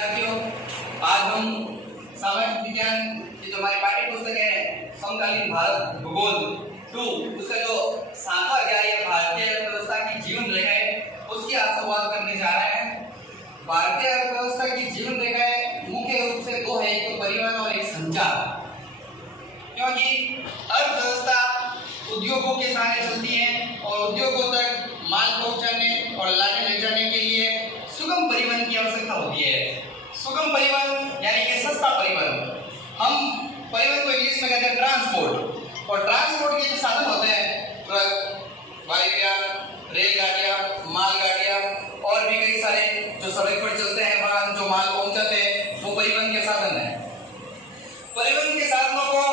साथियों, आज हम सामाजिक विज्ञान की जो हमारी पाठ्य पुस्तक है समकालीन भारत भूगोल 2 उसका जो सातवां अध्याय है भारतीय अर्थव्यवस्था की जीवन रेखाएं उसकी आप संवाद करने जा रहे हैं। भारतीय अर्थव्यवस्था की जीवन रेखाएं मुख्य रूप से दो है, एक तो परिवहन और एक संचार। क्योंकि अर्थव्यवस्था उद्योगों के साथ चलती है और उद्योगों तक माल पहुंचाने और लाने ले जाने के लिए सुगम परिवहन की आवश्यकता होती है। सुगम परिवहन यानी कि सस्ता परिवहन। हम परिवहन को इंग्लिश में कहते हैं ट्रांसपोर्ट। और ट्रांसपोर्ट के जो साधन होते हैं ट्रक, वायुयान, रेलगाड़ियां, मालगाड़ियां और भी कई सारे जो सड़क पर चलते हैं वाहन जो माल पहुंचाते हैं वो परिवहन के साधन है। परिवहन के साधनों को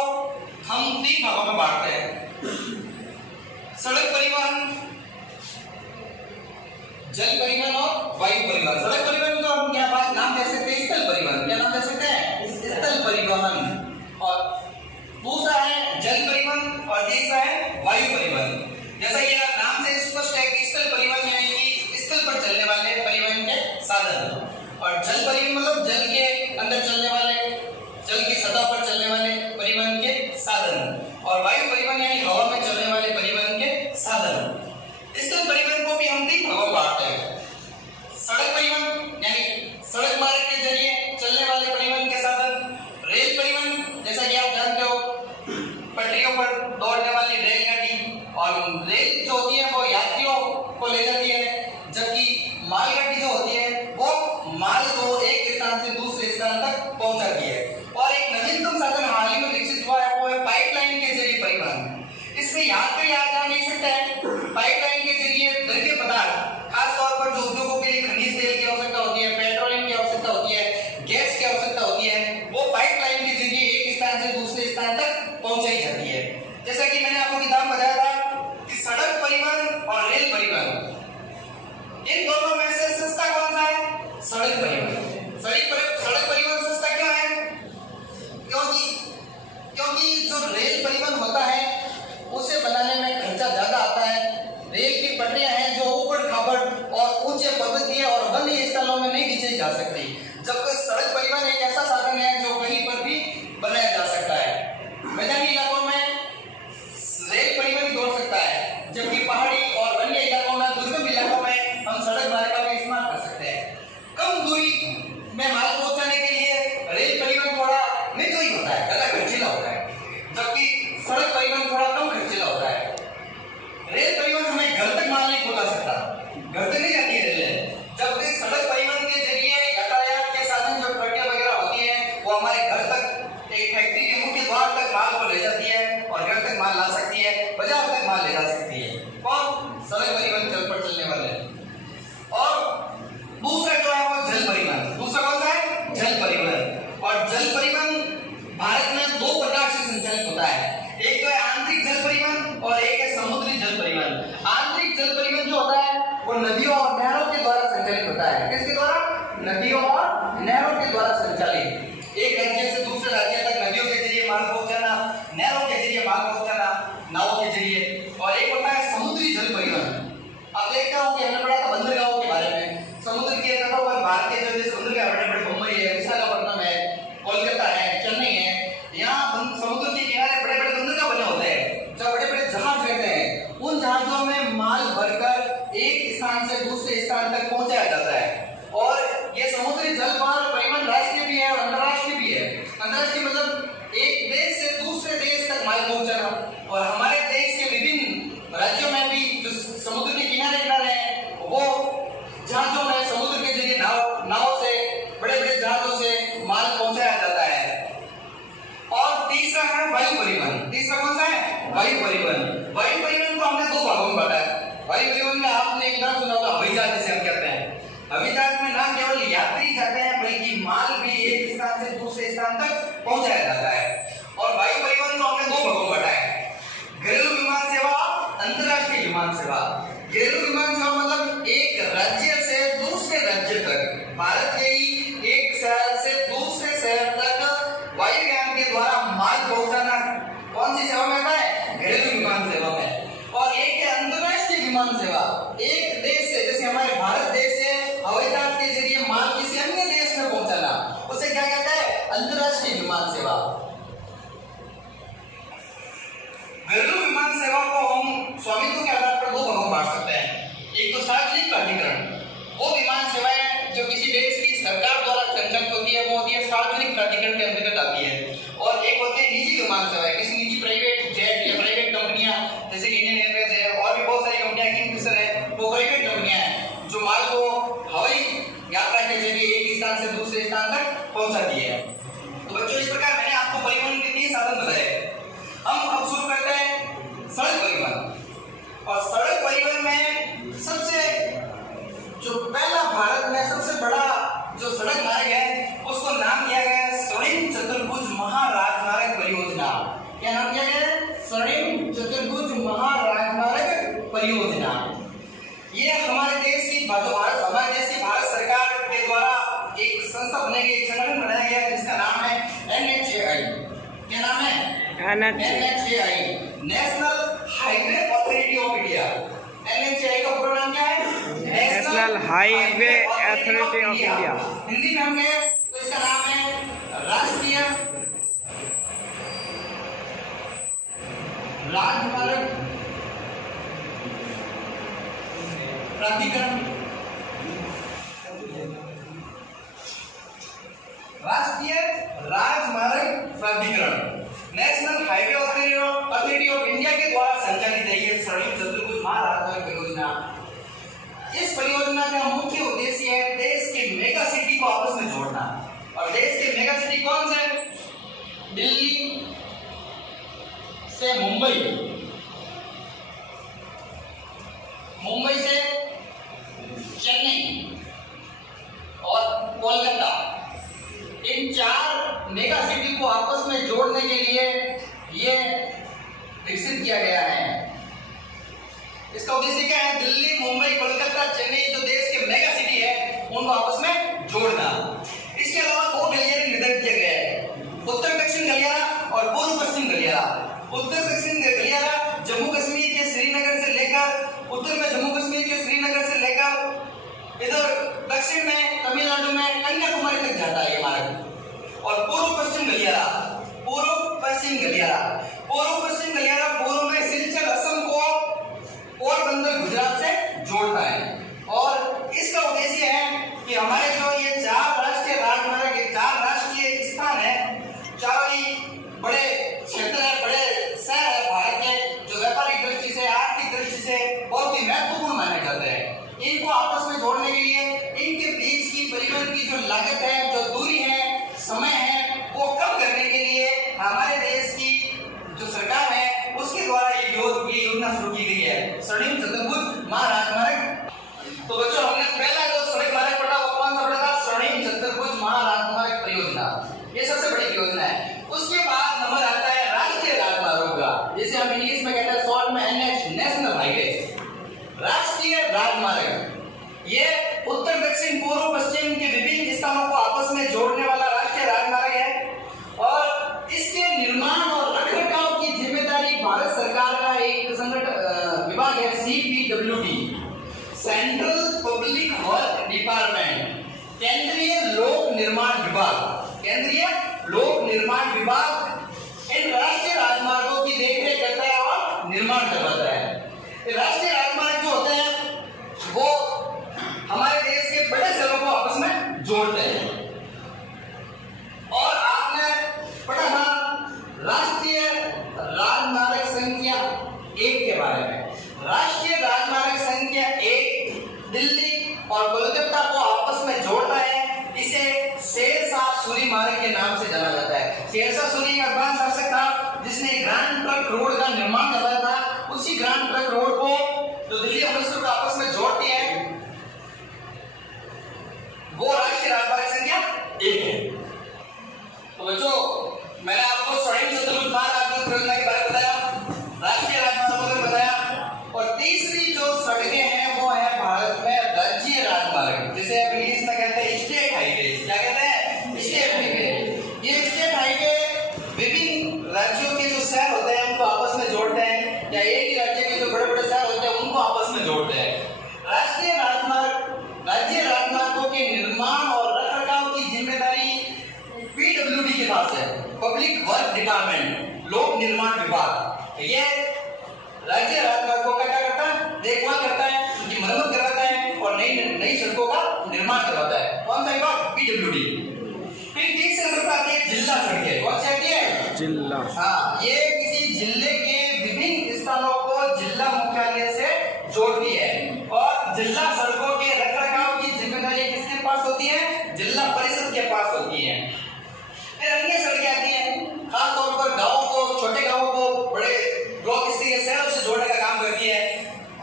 हम तीन भागों में बांटते हैं: सड़क परिवहन, जल परिवहन और वायु परिवहन। सड़क परिवहन तो हम क्या बात नाम दे सकते हैं स्थल परिवहन। क्या नाम दे सकते हैं? स्थल परिवहन। और दूसरा है जल परिवहन और तीसरा है वायु परिवहन। जैसा कि नाम से स्पष्ट है कि स्थल परिवहन यानी कि स्थल पर चलने वाले परिवहन के साधन, और जल परिवहन मतलब जल के अंदर चलने वाले, जल की सतह पर चलने वाले परिवहन के साधन, और वायु परिवहन यानी हवा में चलने वाले परिवहन के साधन। स्थल परिवहन को भी हम तीन भागों में बांटते हैं: सड़क परिवहन यानी सड़क मार्ग के जरिए चलने वाले परिवहन के साधन, रेल परिवहन जैसा कि आप जानते हो पटरियों पर दौड़ने वाली रेलगाड़ी, और रेल जो होती है वो यात्रियों को ले जाती है, जबकि मालगाड़ी जो होती है वो माल को एक स्थान से दूसरे स्थान तक पहुंचाती है। और एक नवीनतम साधन हाल ही में विकसित हुआ है वो है पाइपलाइन के जरिए परिवहन। इसमें यात्री आ जा नहीं सकता है। पाइपलाइन के जरिए द्रव्य पदार्थ, खास तौर पर जो उद्योगों के लिए खनिज तेल की आवश्यकता होती है, पेट्रोलियम की आवश्यकता होती है, गैस की आवश्यकता होती है, वो पाइपलाइन के जरिए एक स्थान से दूसरे स्थान तक पहुंचाई जाती है। जैसा कि मैंने आपको किताब बताया था कि सड़क परिवहन और रेल परिवहन, इन दोनों में से सस्ता कौन सा है? सड़क परिवहन। सड़क परिवहन सस्ता क्यों है? क्योंकि जो रेल परिवहन होता है उसे बनाने में खर्चा ज्यादा आता है। रेल की पटरियां हैं जो ऊबड़ खाबड़ और ऊंचे पर्वतीय और वन्य स्थलों में नहीं खींची जा सकती, जबकि सड़क परिवहन एक ऐसा साधन है जो कहीं पर भी बनाया जा सकता है। मैदानी इलाकों में रेल परिवहन दौड़ सकता है, जबकि पहाड़ी और वन्य इलाकों में, दुर्गम इलाकों में हम सड़क मार्ग का भी इस्तेमाल कर सकते हैं। कम दूरी में माल पहुंचाने के लिए रेल परिवहन थोड़ा महंगा होता है, ज्यादा खर्चीला होता है, जबकि सड़क परिवहन थोड़ा कम खर्चीला होता है। रेल परिवहन हमें घर तक माल नहीं पहुंचा सकता, घर तक नहीं जाती है रेल, जबकि सड़क परिवहन के जरिए यातायात के साधन जो ट्रकें वगैरह होती हैं वो हमारे घर तक, एक फैक्ट्री के मुख्य द्वार तक माल को ले जाती है और घर तक माल ला सकती है, बाजार तक माल ले जा सकती है। कौन? सड़क परिवहन जल पर चलने वाले। और दूसरा जो है वो जल परिवहन। दूसरा कौन सा है? जल परिवहन। और जल परिवहन भारत में दो प्रकार से संचालित होता है, एक तो है आंतरिक जल परिवहन और एक है समुद्री जल परिवहन। आंतरिक जल परिवहन जो होता है वो नदियों और नहरों के द्वारा संचालित होता है। किसके द्वारा? नदियों और नहरों के द्वारा संचालित। एक राज्य से दूसरे राज्य तक नदियों के जरिए माल पहुंचाना, नहरों के जरिए माल पहुंचाना, नावों के जरिए। और एक होता है समुद्री जल परिवहन। अब देखता हूँ कि हमने पढ़ा था बंदरगाहों के बारे में। समुद्र के तटों पर भारतीय जो समुद्र के बड़े-बड़े मुंबई है, विशाखापट्टनम है, कोलकाता है, चेन्नई है, यहाँ समुद्र के किनारे बड़े-बड़े बंदरगाह बने होते हैं, जहाँ बड़े-बड़े जहाज रहते हैं। उन जहाजों में माल भरकर एक स्थान से दूसरे स्थान तक पहुंचाया जाता है। और ये समुद्री जल मार्ग परिवहन राष्ट्रीय भी है और अंतर्राष्ट्रीय भी है। अंतर्राष्ट्रीय मतलब एक देश से दूसरे देश तक माल पहुंचाना। और हमारे देश के विभिन्न राज्यों में भी जो समुद्र के किनारे किनारे हैं वो जहाजों में समुद्र के जरिए नाव से, बड़े-बड़े जहाजों से माल पहुंचाया जाता है। और तीसरा है वायु परिवहन। तीसरा कौन सा है? वायु परिवहन। वायु परिवहन को हमने दो भागों में बांटा है। वायु परिवहन में आपने एक नाम सुना होगा, हवाई जहाज जिसे हम कहते हैं। हवाई जहाज में ना केवल यात्री जाते हैं बल्कि माल भी एक स्थान से दूसरे स्थान तक पहुंचाया जाता है। और वायु परिवहन को हमने दो भागों में बांटा है: घरेलू विमान सेवा, अंतर्राष्ट्रीय विमान सेवा। घरेलू विमान सेवा मतलब एक राज्य से दूसरे राज्य तक, भारत के ही एक शहर से दूसरे शहर तक वायुयान के द्वारा माल पहुंचाना। कौन सी सेवा में आता है? घरेलू विमान सेवा में। और एक है अंतर्राष्ट्रीय विमान सेवा। सरकार द्वारा संचालित होती है वो होती है सार्वजनिक प्राधिकरण के अंतर्गत आती है, और एक होती है निजी विमान सेवाएं, किसी निजी प्राइवेट जेट या प्राइवेट कंपनियां जैसे कि इंडियन एयरवेज है और भी बहुत सारी कंपनियां, किंगफिशर है, वो प्राइवेट कंपनियां हैं जो माल को हवाई यात्रा के जरिए एक स्थान से दूसरे स्थान तक पहुंचाती है। तो बच्चों इस प्रकार मैंने आपको परिवहन के 3 साधन बताए। हम अब शुरू करते हैं सड़क परिवहन। और सड़क परिवहन में सबसे जो पहला भारत में सबसे बड़ा जो सड़क मार्ग है उसको नाम दिया गया है स्वर्णिम चतुर्भुज महाराजमार्ग परियोजना। क्या नाम दिया गया है? स्वर्णिम चतुर्भुज महाराजमार्ग परियोजना। ये हमारे देश की हमारे देश की भारत सरकार के द्वारा एक संस्था बनाई गई, एक संगठन बनाया गया जिसका नाम है NHAI। क्या नाम है? NHAI, national highway authority of India. NHAI का पूरा नाम क्या है? National highway authority of India. Hindi में हम कहें तो इसका नाम है राष्ट्रीय राजमार्ग प्राधिकरण। राष्ट्रीय राजमार्ग प्राधिकरण, national highway authority of India के द्वारा संचालित है ये स्वर्णिम चतुर्भुज महाराजमार्ग परियोजना। इस परियोजना का मुख्य उद्देश्य है देश के मेगा सिटी को आपस में जोड़ना। और देश के मेगा सिटी कौन से? दिल्ली से मुंबई, मुंबई से चेन्नई और कोलकाता, इन 4 मेगा सिटी को आपस में जोड़ने के लिए ये विकसित किया गया है। इसका उद्देश्य क्या है? दिल्ली, मुंबई, कोलकाता, चेन्नई जो देश के मेगा सिटी है उनको आपस में जोड़ना। इसके अलावा 2 गलियारे निर्धारित किए गए हैं, उत्तर दक्षिण गलियारा और पूर्व पश्चिम गलियारा। उत्तर दक्षिण गलियारा जम्मू कश्मीर के श्रीनगर से लेकर, उत्तर में जम्मू कश्मीर के श्रीनगर से लेकर इधर दक्षिण में तमिलनाडु में कन्याकुमारी तक जाता है ये मार्ग। और पूर्व पश्चिम गलियारा, पूर्व पश्चिम गलियारा पूर्व में सिलचर असम को पोरबंदर गुजरात से जोड़ता है। और इसका उद्देश्य है कि हमारे जो ये 4 राष्ट्रीय राजमार्ग, 4 राष्ट्रीय स्थान है, 4 ही बड़े क्षेत्र है, बड़े शहर है भारत के, जो व्यापारिक दृष्टि से, आर्थिक दृष्टि से बहुत ही महत्वपूर्ण माने जाते हैं। इनको आपस में जोड़ने के लिए इनके बीच की परिवहन की जो लागत है, जो दूरी है, समय है, वो कम करने के लिए हमारे देश की जो सरकार है उसके द्वारा ये योजना शुरू की गई है, स्वर्णिम चतुर्भुज महाराजमार्ग। तो बच्चों हमने पहला जो सड़क मार्ग पढ़ा वो कौन सा पढ़ा था? स्वर्णिम चतुर्भुज महाराजमार्ग परियोजना, ये सबसे बड़ी योजना है। उसके बाद नंबर आता है राष्ट्रीय राजमार्गों का, जिसे हम इंग्लिश में कहते हैं शॉर्ट में NH, नेशनल हाईवे। राष्ट्रीय राजमार्ग ये उत्तर दक्षिण पूर्व पश्चिम के विभिन्न स्थानों को आपस में जोड़ने वाला राष्ट्रीय राजमार्ग है। और इसके निर्माण और रखरखाव की जिम्मेदारी भारत सरकार का एक विभाग है, CPWD, central public work department, केंद्रीय लोक निर्माण विभाग। केंद्रीय लोक निर्माण विभाग इन राष्ट्रीय राजमार्गों की देखरेख करता है और निर्माण करवाता है। राष्ट्रीय राजमार्ग जो होते हैं वो हमारे देश के बड़े शहरों को आपस में जोड़ते हैं। और आपने पढ़ा था राष्ट्रीय राजमार्ग संख्या 1 के बारे में। राष्ट्रीय राजमार्ग संख्या 1 दिल्ली और कोलकाता को आपस में जोड़ता है। इसे शेरशाह सूरी मार्ग के नाम से जाना जाता है। शेरशाह सूरी एक अफगान शासक था जिसने ग्रांड ट्रंक रोड का निर्माण करवाया था। उसी ग्रांड ट्रंक रोड को जो दिल्ली अमृतसर को आपस में जोड़ती है वो राष्ट्रीय राजमार्ग संख्या 1 है। तो बच्चों मैंने आपको स्वर्णिम चतुर्भुज महाराजमार्ग परियोजना के बारे में बताया, राष्ट्रीय राजमार्गों में बताया। और तीसरी जो सड़कें हैं वो है भारत में राज्य राजमार्ग, जिसे हम इंग्लिश में कहते हैं स्टेट हाईवे। क्या कहते हैं? State highway. ये स्टेट हाईवे विभिन्न राज्यों के जो शहर होते हैं उनको आपस में जोड़ते हैं, या एक ही राज्य के जो बड़े बड़े शहर होते हैं उनको आपस में जोड़ते हैं। राष्ट्रीय राजमार्ग, राज्य राजमार्गों के निर्माण और रखरखाव की जिम्मेदारी PWD के पास है, पब्लिक वर्क डिपार्टमेंट, लोक निर्माण विभाग। ये राज्य राजमार्गों का क्या करता है? देखभाल करता है, उनकी मरम्मत करवाता है और नई सड़कों का निर्माण करवाता है। कौन सा विभाग? पीडब्ल्यूडी। फिर तीसरे नंबर पर आती है जिला सड़कें। कौन सी आती है? जिला। हाँ, ये किसी जिले के विभिन्न स्थानों को जिला मुख्यालय से जोड़ती है और जिला सड़कों के रखरखाव की जिम्मेदारी किसके पास होती है? जिला परिषद के पास होती है। फिर अन्य सड़कें आती हैं, खास तौर पर गांवों को, छोटे गांवों को बड़े ब्लॉक स्थित के शहरों से जोड़ने का काम करती है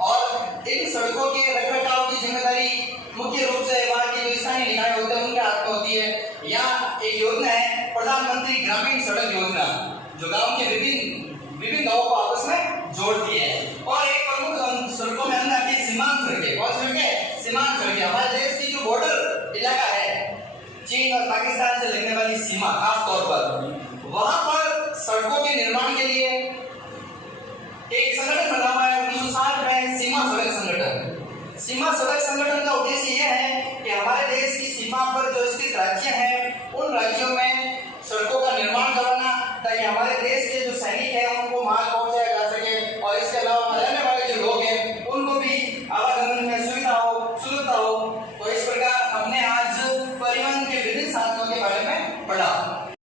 और इन सड़कों के रखरखाव की जिम्मेदारी मुख्य रूप से वहाँ के जो स्थानीय निकाय होते हैं उनके हाथ में होती है। यहाँ एक योजना है प्रधानमंत्री ग्रामीण सड़क योजना, जो गांव के विभिन्न गांवों को आपस में जोड़ती है। और एक प्रमुख सड़कों में अंदर आती है सीमांत सड़कें। कौन सी सड़कें? सीमांत सड़कें। हमारे देश की जो बॉर्डर इलाका है चीन और पाकिस्तान से लगने वाली सीमा, खास तौर पर वहां पर सड़कों के निर्माण के लिए एक संगठन बना हुआ है 1960 में, सीमा सड़क संगठन। सीमा सड़क संगठन का उद्देश्य यह है कि हमारे देश की सीमा पर जो स्थित राज्य हैं उन राज्यों में